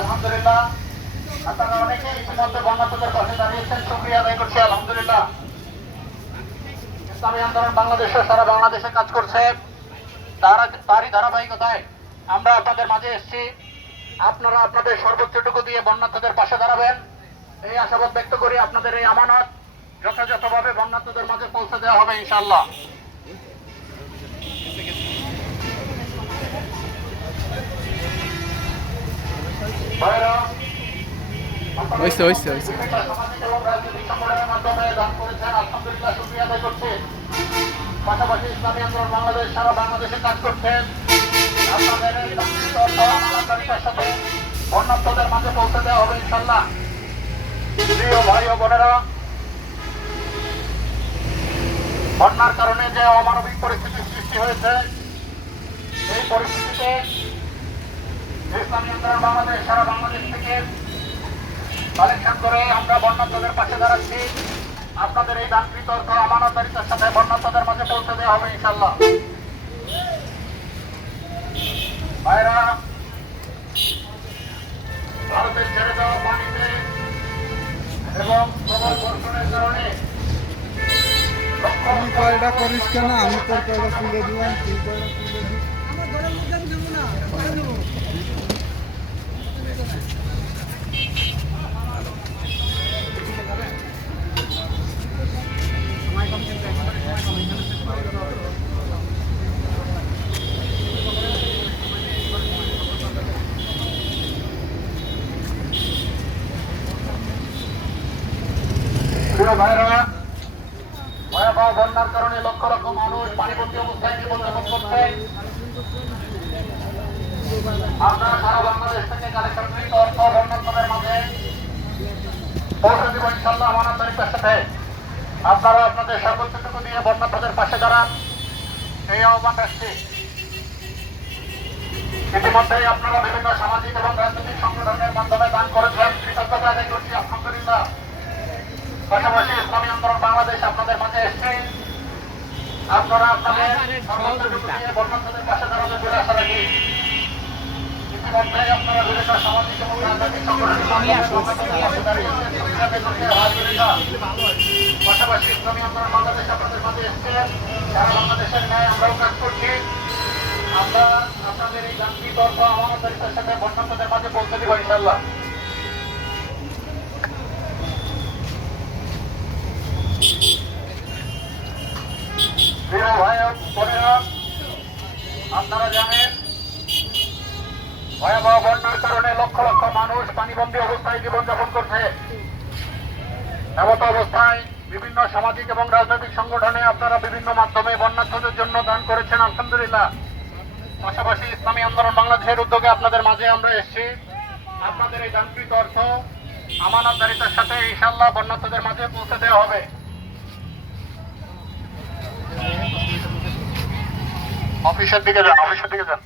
আলহামদুলিল্লাহ আপনারা অনেকে ইতিমধ্যে বন্যার্থদের পাশে দাঁড়িয়েছেন, শুকরিয়া আদায় করছি। আলহামদুলিল্লাহ ইসলামী আন্দোলন বাংলাদেশে সারা বাংলাদেশে কাজ করছে, তারই ধারাবাহিকতায় আমরা আপনাদের মাঝে এসেছি। আপনারা আপনাদের সর্বোচ্চটুকু দিয়ে বন্যার্থদের পাশে দাঁড়াবেন এই আশাবাদ ব্যক্ত করি। আপনাদের এই আমানত যথাযথভাবে বন্যার্থদের মাঝে পৌঁছে দেওয়া হবে ইনশাআল্লাহ। পাশাপাশি ইসলামী আন্দোলন বাংলাদেশ সারা বাংলাদেশে কাজ করছেন, আপনাদের সাথে বন্যার্থদের মাঝে পৌঁছে দেওয়া হবে ইনশাল্লাহ। প্রিয় ভাই ও বোনেরা, বন্যার কারণে যে অমানবিক পরিস্থিতির সৃষ্টি হয়েছে, এই পরিস্থিতিতে ইসলামী আন্দোলন বাংলাদেশ সারা বাংলাদেশ থেকে কালেকশন করে আমরা বন্যার্থদের পাশে দাঁড়াচ্ছি। আপনাদের এই দানকৃত অর্থ আমানতদারিতার সাথে বন্যার্থদের মাঝে পৌঁছে দেওয়া হবে ইনশাল্লাহ। ভাইরা, ভারতের ছেড়ে দেওয়া পানিতে এবং প্রবল বর্ষণের কারণে আমি কয়টা করিস কেন? আমি তোর কয়টা তুলে দিলাম, তুই কয়টা তুলে দিস। প্রিয় ভাইরা, ভয়াবহ বন্যার কারণে লক্ষ লক্ষ মানুষ পানিবন্দী অবস্থায় জীবনযাপন করছে। আমরা সারা বাংলাদেশ থেকে কালেকশনকৃত অর্থ বন্যার্থদের মাঝে পৌঁছে দেব ইনশাল্লাহ আমানতদারিতার সাথে। আপনারা আপনাদের সর্বোচ্চটুকু দিয়ে বন্যার্থদের পাশে দাঁড়ান এই আহ্বান রাখছি। ইতিমধ্যেই আপনারা বিভিন্ন সামাজিক এবং রাজনৈতিক সংগঠনের মাধ্যমে দান করেছেন, কৃতজ্ঞতা আদায় করছি আলহামদুলিল্লাহ। পাশাপাশি ইসলামী আন্দোলন বাংলাদেশ আপনাদের মাঝে এসছে, আপনারা আপনাদের সর্বোচ্চটুকু দিয়ে বন্যার্থদের পাশে দাঁড়াবেন বলে আশা রাখি। ইতিমধ্যেই আপনারা বিভিন্ন সামাজিক এবং রাজনৈতিক সংগঠনের মাধ্যমে পাশে দাঁড়িয়েছেন, আলহামদুলিল্লাহ। পাশাপাশি ইসলামী আন্দোলন বাংলাদেশ আপনাদের মাঝে এসছে, সারা বাংলাদেশের ন্যায় আমরাও কাজ করছি। আমরা আপনাদের এই দানকৃত অর্থ আমানতদারিতার সাথে বন্যার্থদের মাঝে পৌঁছে দেব ইনশাআল্লাহ। প্রিয় ভাই বোনেরা, আপনারা জানেন ভয়াবহ বন্যার কারণে লক্ষ লক্ষ মানুষ পানিবন্দী অবস্থায় জীবনযাপন করছে। এমত অবস্থায় বিভিন্ন সামাজিক এবং রাজনৈতিক সংগঠনে আপনারা বিভিন্ন মাধ্যমে বন্যার্থদের জন্য দান করেছেন আলহামদুলিল্লাহ। পাশাপাশি ইসলামী আন্দোলন বাংলাদেশের উদ্যোগে আপনাদের মাঝে আমরা এসেছি। আপনাদের এই দানকৃত অর্থ আমানতদারিতার সাথে ইনশাআল্লাহ বন্যার্থদের মাঝে পৌঁছে দেওয়া হবে। অফিসের দিকে যান, অফিসের দিকে যান।